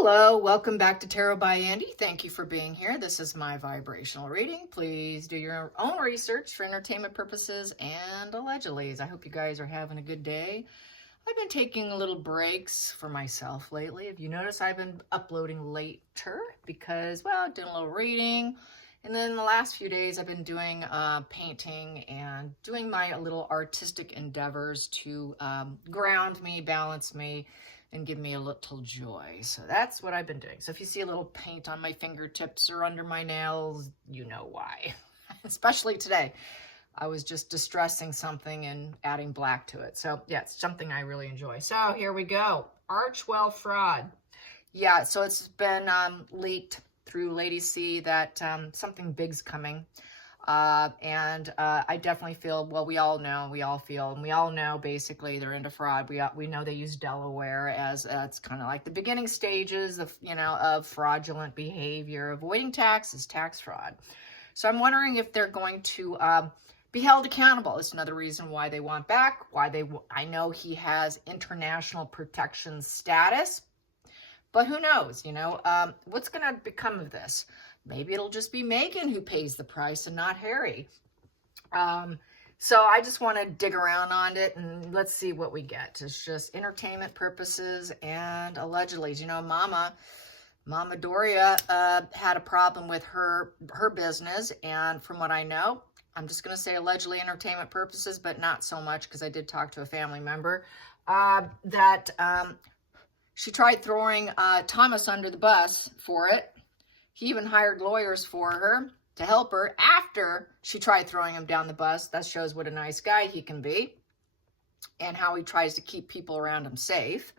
Hello, welcome back to Tarot by Andy. Thank you for being here. This is my vibrational reading. Please do your own research for entertainment purposes and allegedly. I hope you guys are having a good day. I've been taking little breaks for myself lately. If you notice, I've been uploading later because, well, doing a little reading. And then the last few days, I've been doing painting and doing my little artistic endeavors to ground me, balance me, and give me a little joy. So that's what I've been doing. So if you see a little paint on my fingertips or under my nails, you know why. Especially today. I was just distressing something and adding black to it. So yeah, it's something I really enjoy. So here we go. Archwell fraud. Yeah, so it's been leaked through Lady C that something big's coming. I definitely feel, well, we all feel, and we all know basically they're into fraud. We know they use Delaware as it's kind of like the beginning stages of, of fraudulent behavior, avoiding taxes, tax fraud. So I'm wondering if they're going to be held accountable. It's another reason why they want back, I know he has international protection status, but who knows, what's going to become of this? Maybe it'll just be Meghan who pays the price and not Harry. So I just want to dig around on it and let's see what we get. It's just entertainment purposes and allegedly, Mama Doria had a problem with her business. And from what I know, I'm just going to say allegedly entertainment purposes, but not so much because I did talk to a family member that she tried throwing Thomas under the bus for it. He even hired lawyers for her to help her after she tried throwing him down the bus. That shows what a nice guy he can be and how he tries to keep people around him safe.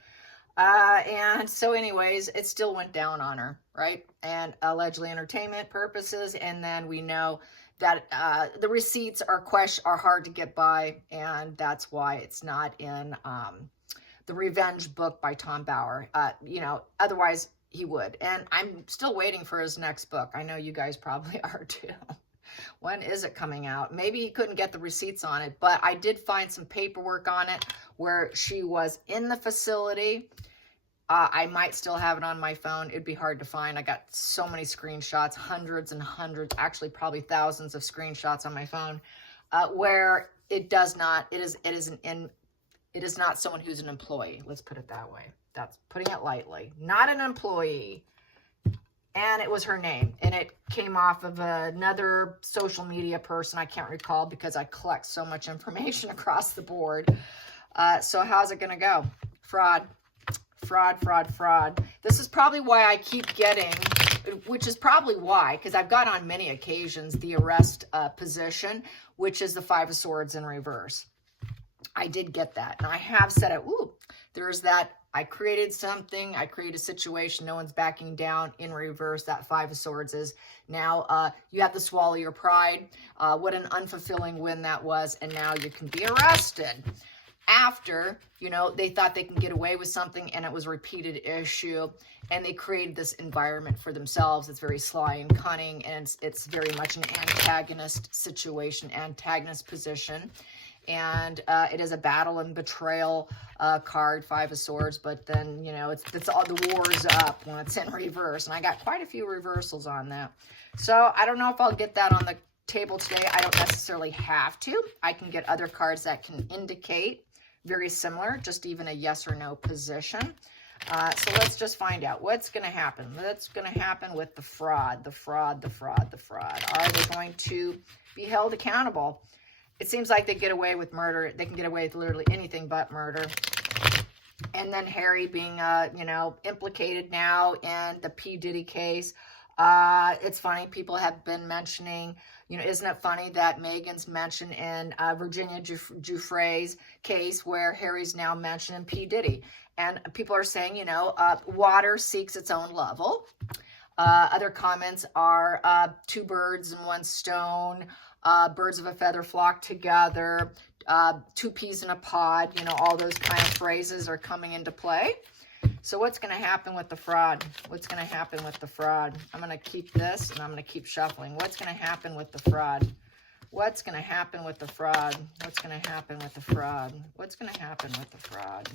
And so anyways, it still went down on her, right? And allegedly entertainment purposes. And then we know that the receipts are hard to get by. And that's why it's not in the Revenge book by Tom Bauer. Otherwise, he would. And I'm still waiting for his next book. I know you guys probably are too. When is it coming out? Maybe he couldn't get the receipts on it, but I did find some paperwork on it where she was in the facility. I might still have it on my phone. It'd be hard to find. I got so many screenshots, hundreds and hundreds, actually probably thousands of screenshots on my phone, where it is not someone who's an employee. Let's put it that way. That's putting it lightly. Not an employee. And it was her name. And it came off of another social media person. I can't recall because I collect so much information across the board. So how's it going to go? Fraud. Fraud, fraud, fraud. This is probably why I keep getting, which is probably why, because I've got on many occasions the arrest position, which is the Five of Swords in reverse. I did get that. And I have said it, there's that. I created something. I created a situation. No one's backing down in reverse. That Five of Swords is now you have to swallow your pride. What an unfulfilling win that was. And now you can be arrested. After, they thought they can get away with something and it was a repeated issue. And they created this environment for themselves. It's very sly and cunning. And it's very much an antagonist situation, antagonist position. And it is a battle and betrayal card, Five of Swords. But then, it's all the war's up when it's in reverse. And I got quite a few reversals on that. So I don't know if I'll get that on the table today. I don't necessarily have to. I can get other cards that can indicate very similar, just even a yes or no position. So let's just find out what's going to happen. What's going to happen with the fraud, the fraud, the fraud, the fraud. Are they going to be held accountable? It seems like they get away with murder. They can get away with literally anything but murder. And then Harry being, implicated now in the P. Diddy case. It's funny. People have been mentioning, isn't it funny that Meghan's mentioned in Virginia Giuffre's case where Harry's now mentioned in P. Diddy. And people are saying, water seeks its own level. Other comments are two birds and one stone. Birds of a feather flock together, two peas in a pod, all those kind of phrases are coming into play. So what's going to happen with the fraud? What's going to happen with the fraud? I'm going to keep this and I'm going to keep shuffling. What's going to happen with the fraud? What's going to happen with the fraud? What's going to happen with the fraud? What's going to happen with the fraud?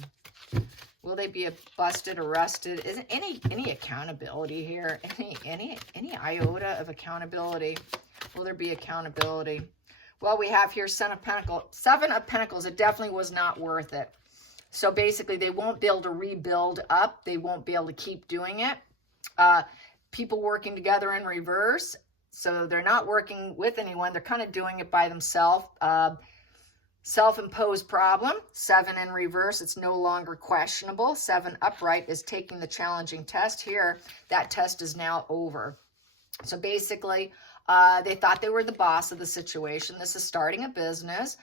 Will they be busted, arrested? Isn't any accountability here? Any iota of accountability? Will there be accountability? Well, we have here Seven of Pentacles. It definitely was not worth it. So basically, they won't be able to rebuild up. They won't be able to keep doing it. People working together in reverse. So they're not working with anyone. They're kind of doing it by themselves. Self-imposed problem. 7 in reverse. It's no longer questionable. 7 upright is taking the challenging test. Here, that test is now over. So basically, they thought they were the boss of the situation. This is starting a business.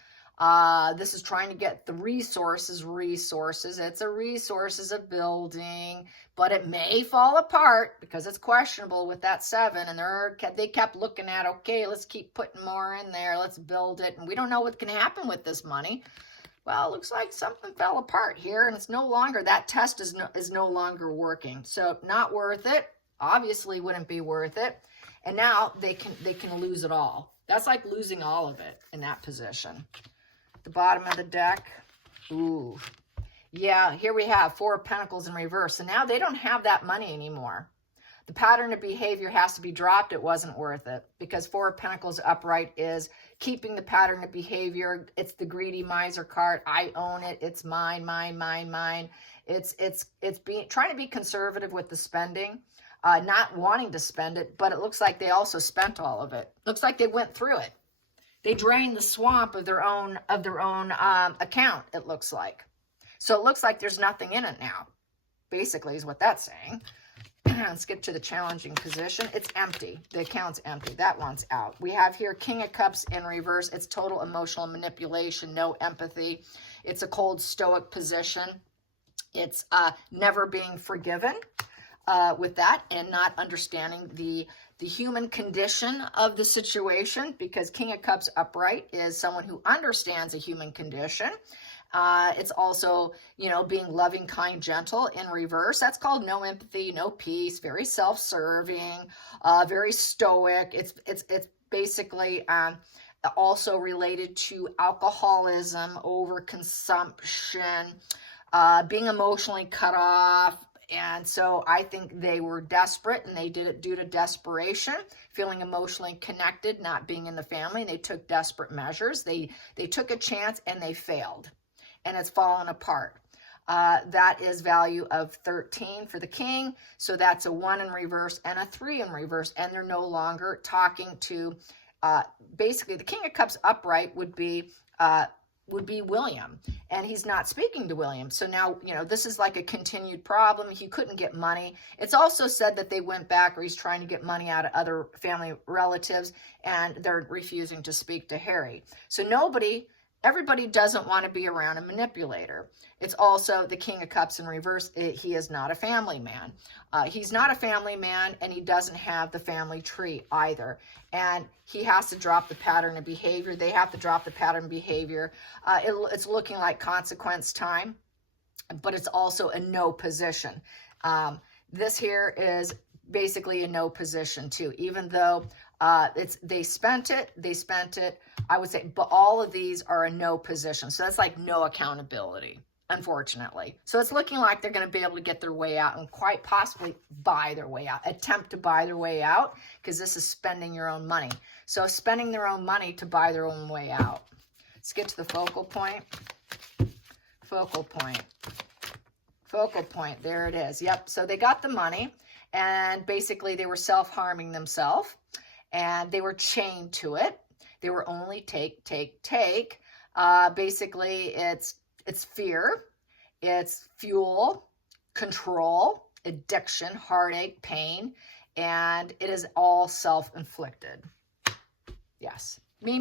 This is trying to get the resources. It's a resources of building, but it may fall apart because it's questionable with that 7. And they kept looking at, okay, let's keep putting more in there. Let's build it. And we don't know what can happen with this money. Well, it looks like something fell apart here, and it's no longer, that test is no longer working. So not worth it. Obviously wouldn't be worth it. And now they can lose it all. That's like losing all of it in that position. The bottom of the deck. Ooh. Yeah, here we have 4 of Pentacles in reverse. So now they don't have that money anymore. The pattern of behavior has to be dropped. It wasn't worth it because 4 of Pentacles upright is keeping the pattern of behavior. It's the greedy miser card. I own it. It's mine, mine, mine, mine. It's trying to be conservative with the spending, not wanting to spend it, but it looks like they also spent all of it. Looks like they went through it. They drained the swamp of their own account, it looks like. So it looks like there's nothing in it now, basically is what that's saying. Let's get to the challenging position. It's empty. The account's empty. That one's out. We have here King of Cups in reverse. It's total emotional manipulation, no empathy. It's a cold, stoic position. It's never being forgiven with that and not understanding the human condition of the situation, because King of Cups upright is someone who understands a human condition. It's also, being loving, kind, gentle in reverse. That's called no empathy, no peace, very self-serving, very stoic. It's basically also related to alcoholism, overconsumption, being emotionally cut off. And so I think they were desperate, and they did it due to desperation, feeling emotionally connected, not being in the family. And they took desperate measures. They took a chance and they failed, and it's fallen apart. That is value of 13 for the king. So that's a 1 in reverse and a 3 in reverse. And they're no longer talking to, basically the King of Cups upright would be William, and he's not speaking to William. So now, this is like a continued problem. He couldn't get money. It's also said that they went back, or he's trying to get money out of other family relatives, and they're refusing to speak to Harry. So everybody doesn't want to be around a manipulator. It's also the King of Cups in reverse. He is not a family man. He's not a family man, and he doesn't have the family tree either. And he has to drop the pattern of behavior. They have to drop the pattern of behavior. It's looking like consequence time, but it's also a no position. This here is basically a no position too, even though they spent it. I would say, but all of these are a no position. So that's like no accountability, unfortunately. So it's looking like they're going to be able to get their way out and quite possibly buy their way out, attempt to buy their way out, because this is spending your own money. So spending their own money to buy their own way out. Let's get to the focal point. Focal point. Focal point. There it is. Yep. So they got the money, and basically they were self-harming themselves, and they were chained to it. They were only take. Basically, it's fear, it's fuel, control, addiction, heartache, pain, and it is all self-inflicted. Yes. Me,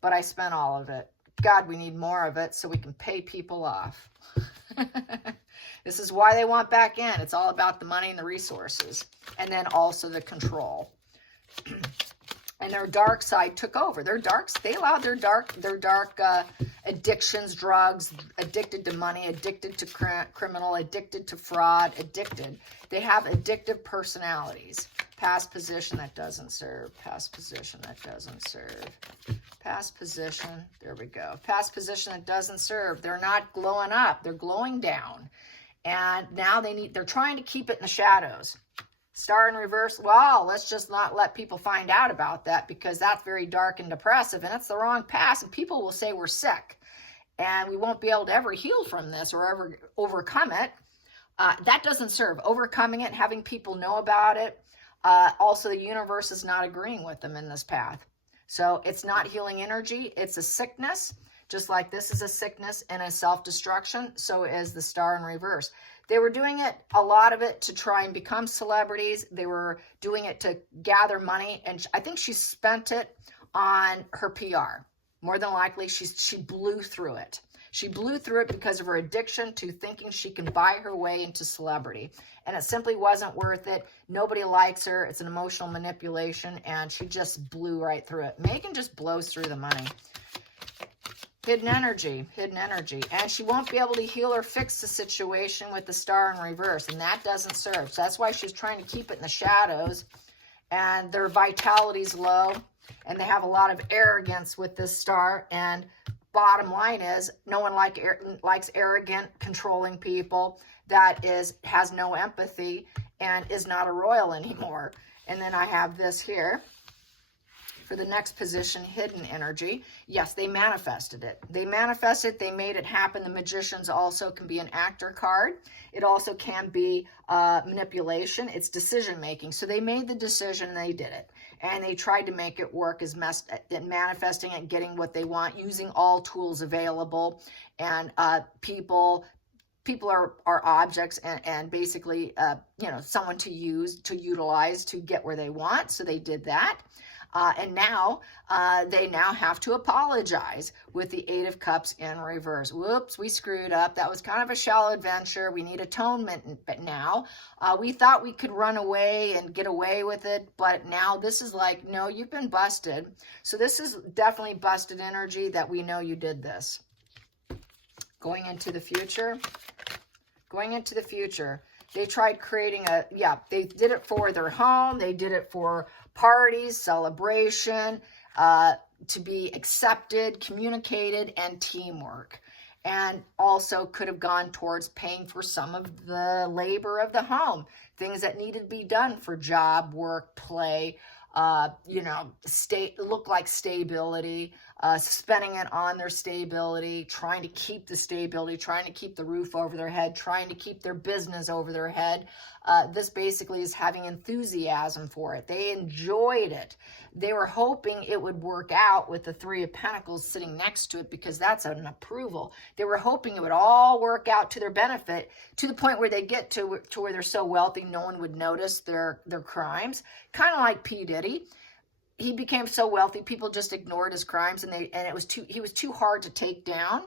but I spent all of it. God, we need more of it so we can pay people off. This is why they want back in. It's all about the money and the resources, and then also the control. And their dark side took over. They allowed their dark addictions, drugs, addicted to money, addicted to criminal, addicted to fraud, addicted. They have addictive personalities. Past position that doesn't serve. Past position that doesn't serve. Past position. There we go. Past position that doesn't serve. They're not glowing up. They're glowing down. And now they're trying to keep it in the shadows. Star in reverse. Well, let's just not let people find out about that, because that's very dark and depressive, and it's the wrong past, and people will say we're sick and we won't be able to ever heal from this or ever overcome it. That doesn't serve. Overcoming it, having people know about it. Also, the universe is not agreeing with them in this path. So it's not healing energy. It's a sickness. Just like this is a sickness and a self-destruction, so is the star in reverse. They were doing it, a lot of it, to try and become celebrities. They were doing it to gather money, and I think she spent it on her PR. More than likely, she blew through it. She blew through it because of her addiction to thinking she can buy her way into celebrity. And it simply wasn't worth it. Nobody likes her. It's an emotional manipulation, and she just blew right through it. Megan just blows through the money. Hidden energy, and she won't be able to heal or fix the situation with the star in reverse, and that doesn't serve. So that's why she's trying to keep it in the shadows, and their vitality's low, and they have a lot of arrogance with this star. And bottom line is, no one likes arrogant, controlling people that has no empathy and is not a royal anymore. And then I have this here. For the next position, hidden energy. Yes, they manifested it. They manifested, they made it happen. The magicians also can be an actor card. It also can be manipulation. It's decision making. So they made the decision and they did it. And they tried to make it work as manifesting it, getting what they want, using all tools available. And people are objects and basically, someone to utilize to get where they want. So they did that. And now they now have to apologize with the Eight of Cups in reverse. Whoops, we screwed up. That was kind of a shallow adventure. We need atonement. But now we thought we could run away and get away with it. But now this is like, no, you've been busted. So this is definitely busted energy that we know you did this. Going into the future. They tried creating they did it for their home. They did it for parties, celebration, to be accepted, communicated, and teamwork. And also could have gone towards paying for some of the labor of the home, things that needed to be done for job, work, play, look like stability, spending it on their stability, trying to keep the stability, trying to keep the roof over their head, trying to keep their business over their head. This basically is having enthusiasm for it. They enjoyed it. They were hoping it would work out with the Three of Pentacles sitting next to it, because that's an approval. They were hoping it would all work out to their benefit, to the point where they get to where they're so wealthy no one would notice their crimes. Kind of like P. Diddy. He became so wealthy, people just ignored his crimes, and he was too hard to take down.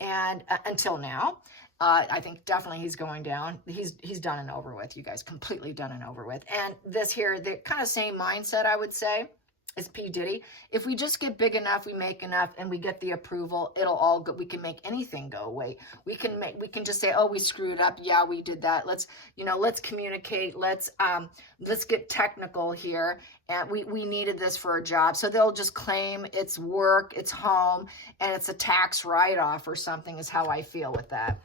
And until now, I think definitely he's going down. He's done and over with, you guys, completely done and over with. And this here, the kind of same mindset, I would say, as P. Diddy. If we just get big enough, we make enough, and we get the approval, it'll all go. We can make anything go away. We can just say, oh, we screwed up. Yeah, we did that. Let's communicate. Let's get technical here. And we needed this for a job. So they'll just claim it's work, it's home, and it's a tax write-off or something, is how I feel with that.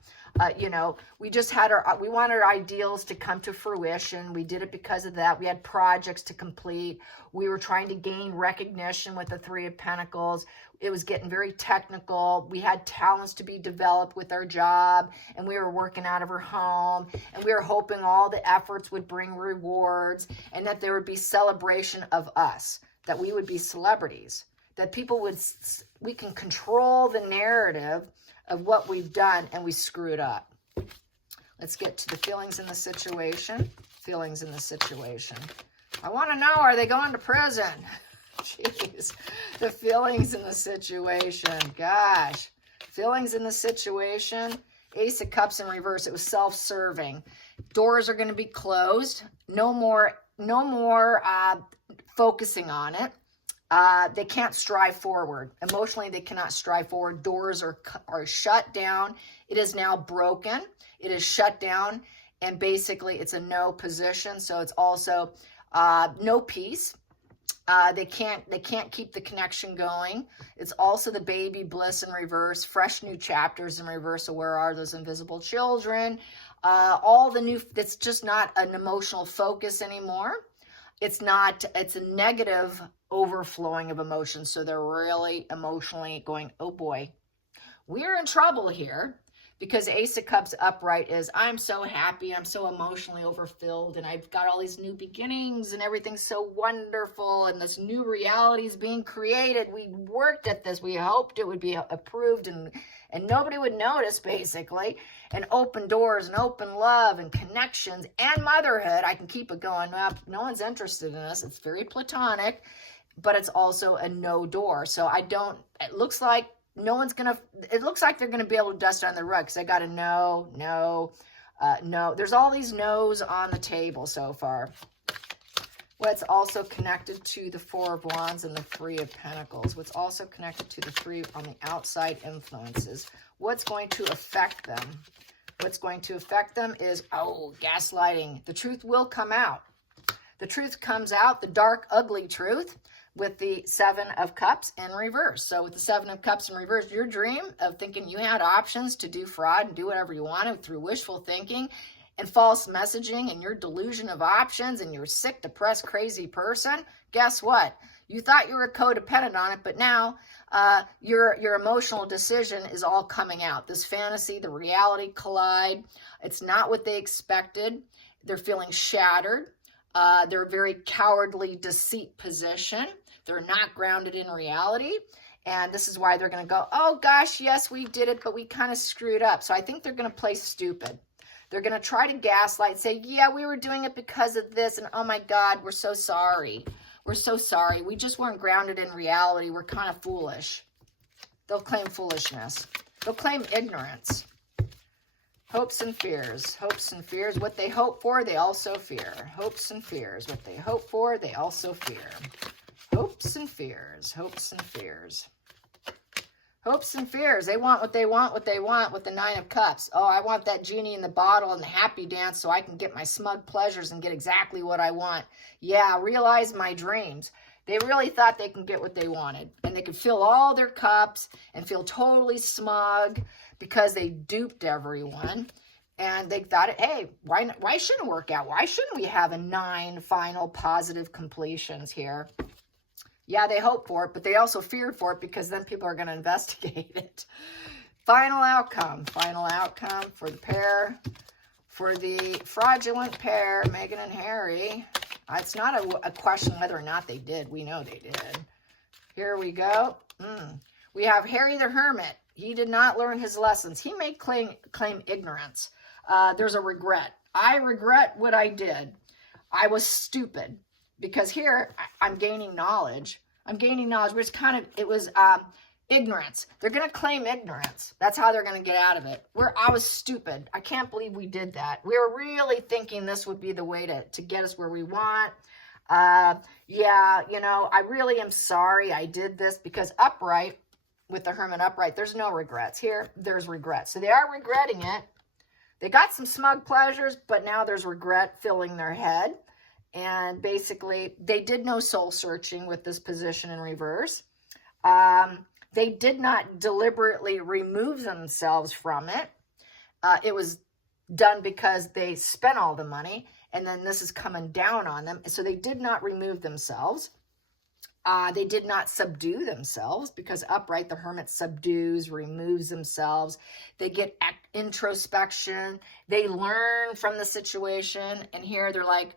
We just we wanted our ideals to come to fruition. We did it because of that. We had projects to complete. We were trying to gain recognition with the Three of Pentacles. It was getting very technical. We had talents to be developed with our job, and we were working out of our home, and we were hoping all the efforts would bring rewards, and that there would be celebration of us, that we would be celebrities, that we can control the narrative of what we've done, and we screwed up. Let's get to the feelings in the situation. I want to know, are they going to prison? Jeez, the feelings in the situation. Gosh, feelings in the situation. Ace of Cups in reverse. It was self-serving. Doors are going to be closed. No more focusing on it. They can't strive forward. Emotionally, they cannot strive forward. Doors are shut down. It is now broken. It is shut down, and basically it's a no position. So it's also No peace. They can't keep the connection going. It's also the baby bliss in reverse, fresh new chapters in reverse. So where are those invisible children? All the new, it's just not an emotional focus anymore. It's a negative overflowing of emotions. So they're really emotionally going, oh boy, we're in trouble here. Because Ace of Cups upright is, I'm so happy, I'm so emotionally overfilled, and I've got all these new beginnings, and everything's so wonderful, and this new reality is being created. We worked at this. We hoped it would be approved, and nobody would notice, basically. And open doors, and open love, and connections, and motherhood. I can keep it going. No one's interested in us. It's very platonic, but it's also a no door. So it looks like no one's going to, it looks like they're going to be able to dust on the rug because I got a no. There's all these no's on the table so far. What's also connected to the Four of Wands and the Three of Pentacles? What's also connected to the three on the outside influences? What's going to affect them? What's going to affect them is, gaslighting. The truth will come out. The truth comes out, the dark, ugly truth, with the Seven of Cups in reverse. So with the Seven of Cups in reverse, your dream of thinking you had options to do fraud and do whatever you wanted through wishful thinking and false messaging and your delusion of options and you're sick, depressed, crazy person, guess what? You thought you were codependent on it, but now your emotional decision is all coming out. This fantasy, the reality collide. It's not what they expected. They're feeling shattered. They're a very cowardly deceit position. They're not grounded in reality. And this is why they're going to go, oh gosh, yes, we did it, but we kind of screwed up. So I think they're going to play stupid. They're going to try to gaslight, say, yeah, we were doing it because of this. And oh my God, we're so sorry. We're so sorry. We just weren't grounded in reality. We're kind of foolish. They'll claim foolishness. They'll claim ignorance. Hopes and fears. Hopes and fears. What they hope for, they also fear. Hopes and fears. What they hope for, they also fear. Hopes and fears. Hopes and fears. Hopes and fears. They want what they want with the Nine of Cups. Oh, I want that genie in the bottle and the happy dance so I can get my smug pleasures and get exactly what I want. Yeah, realize my dreams. They really thought they can get what they wanted. And they could fill all their cups and feel totally smug because they duped everyone. And they thought, hey, why shouldn't it work out? Why shouldn't we have 9 final positive completions here? Yeah, they hoped for it, but they also feared for it because then people are going to investigate it. Final outcome for the pair, for the fraudulent pair, Meghan and Harry. It's not a question whether or not they did. We know they did. Here we go. We have Harry the Hermit. He did not learn his lessons. He may claim ignorance. There's a regret. I regret what I did. I was stupid. Because here, I'm gaining knowledge. It was ignorance. They're going to claim ignorance. That's how they're going to get out of it. I was stupid. I can't believe we did that. We were really thinking this would be the way to get us where we want. I really am sorry I did this because upright, with the Hermit upright, there's no regrets. Here, there's regrets. So they are regretting it. They got some smug pleasures, but now there's regret filling their head. And basically, they did no soul searching with this position in reverse. They did not deliberately remove themselves from it. It was done because they spent all the money, and then this is coming down on them. So they did not remove themselves. They did not subdue themselves because upright, the Hermit subdues, removes themselves. They get introspection. They learn from the situation. And here they're like,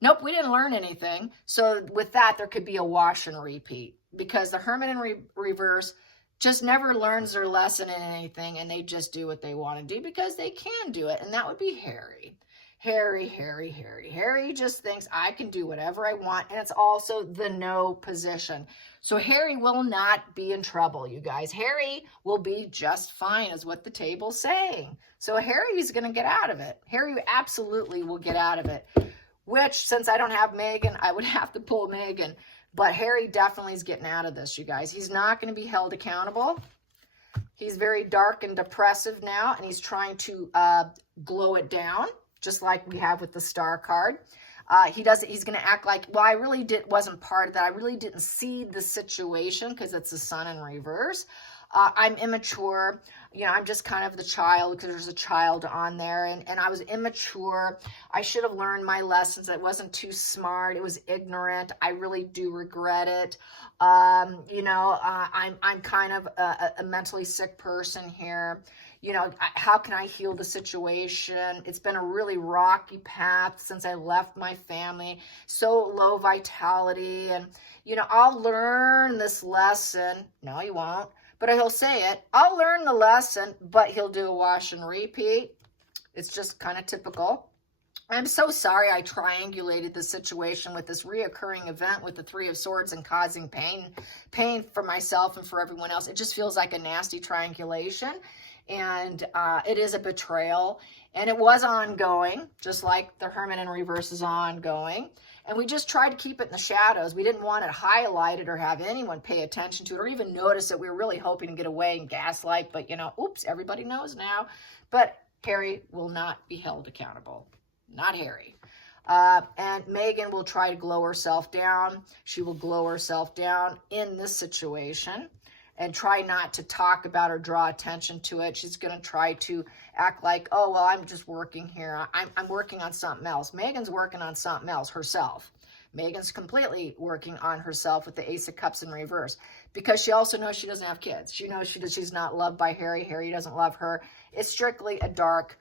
nope, we didn't learn anything. So with that, there could be a wash and repeat because the Hermit in reverse just never learns their lesson in anything, and they just do what they want to do because they can do it, and that would be Harry. Harry just thinks I can do whatever I want, and it's also the no position. So Harry will not be in trouble, you guys. Harry will be just fine, is what the table's saying. So Harry's going to get out of it. Harry absolutely will get out of it. Which, since I don't have Meghan, I would have to pull Meghan. But Harry definitely is getting out of this, you guys. He's not going to be held accountable. He's very dark and depressive now, and he's trying to glow it down, just like we have with the Star card. He's going to act like, well, I really wasn't part of that. I really didn't see the situation because it's the Sun in reverse. I'm immature. You know, I'm just kind of the child because there's a child on there, and I was immature. I should have learned my lessons. I wasn't too smart. It was ignorant. I really do regret it. You know, I'm kind of a mentally sick person here. You know, how can I heal the situation? It's been a really rocky path since I left my family, so low vitality. And, you know, I'll learn this lesson. No, he won't. But he'll say it. I'll learn the lesson, but he'll do a wash and repeat. It's just kind of typical. I'm so sorry I triangulated the situation with this reoccurring event with the Three of Swords and causing pain for myself and for everyone else. It just feels like a nasty triangulation. And it is a betrayal. And it was ongoing, just like the Hermit in reverse is ongoing. And we just tried to keep it in the shadows. We didn't want it highlighted or have anyone pay attention to it or even notice that we were really hoping to get away and gaslight. But, you know, oops, everybody knows now. But Harry will not be held accountable. Not Harry. And Meghan will try to glow herself down. She will glow herself down in this situation and try not to talk about or draw attention to it. She's going to try to act like, oh, well, I'm just working here. I'm working on something else. Meghan's working on something else herself. Meghan's completely working on herself with the Ace of Cups in reverse because she also knows she doesn't have kids. She knows she's not loved by Harry. Harry doesn't love her. It's strictly a dark,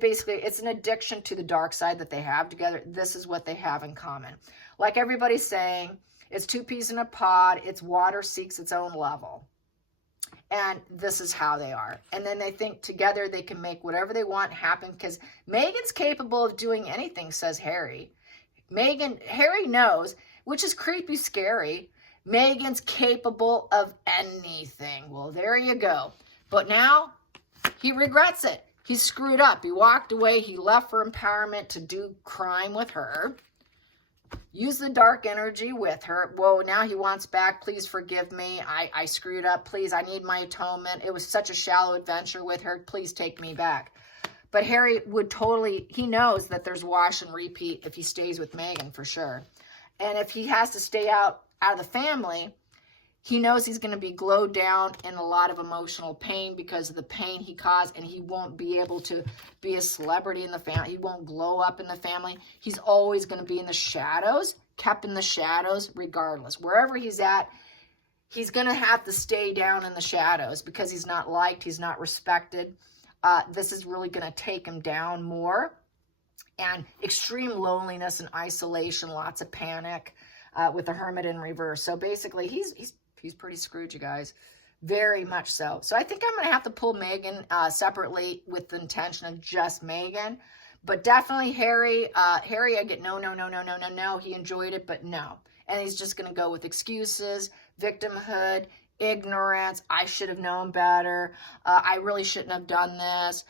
basically, it's an addiction to the dark side that they have together. This is what they have in common. Like everybody's saying, it's two peas in a pod. It's water seeks its own level. And this is how they are. And then they think together they can make whatever they want happen because Meghan's capable of doing anything, says Harry. Harry knows, which is creepy scary. Meghan's capable of anything. Well, there you go. But now he regrets it. He screwed up. He walked away. He left for empowerment to do crime with her. Use the dark energy with her. Whoa, now he wants back. Please forgive me. I screwed up. Please, I need my atonement. It was such a shallow adventure with her. Please take me back. But Harry would totally, he knows that there's wash and repeat if he stays with Meghan for sure. And if he has to stay out of the family, he knows he's going to be glowed down in a lot of emotional pain because of the pain he caused, and he won't be able to be a celebrity in the family. He won't glow up in the family. He's always going to be in the shadows, kept in the shadows regardless. Wherever he's at, he's going to have to stay down in the shadows because he's not liked, he's not respected. This is really going to take him down more. And extreme loneliness and isolation, lots of panic with the Hermit in reverse. So basically, he's pretty screwed, you guys. Very much so. So I think I'm going to have to pull Meghan separately with the intention of just Meghan. But definitely Harry, I get no. He enjoyed it, but no. And he's just going to go with excuses, victimhood, ignorance. I should have known better. I really shouldn't have done this.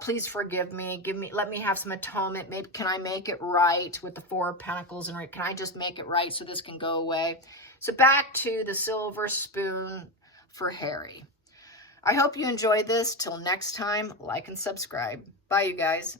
Please forgive me. Let me have some atonement. Maybe can I make it right with the Four of Pentacles? And can I just make it right so this can go away? So back to the silver spoon for Harry. I hope you enjoyed this. Till next time, like and subscribe. Bye, you guys.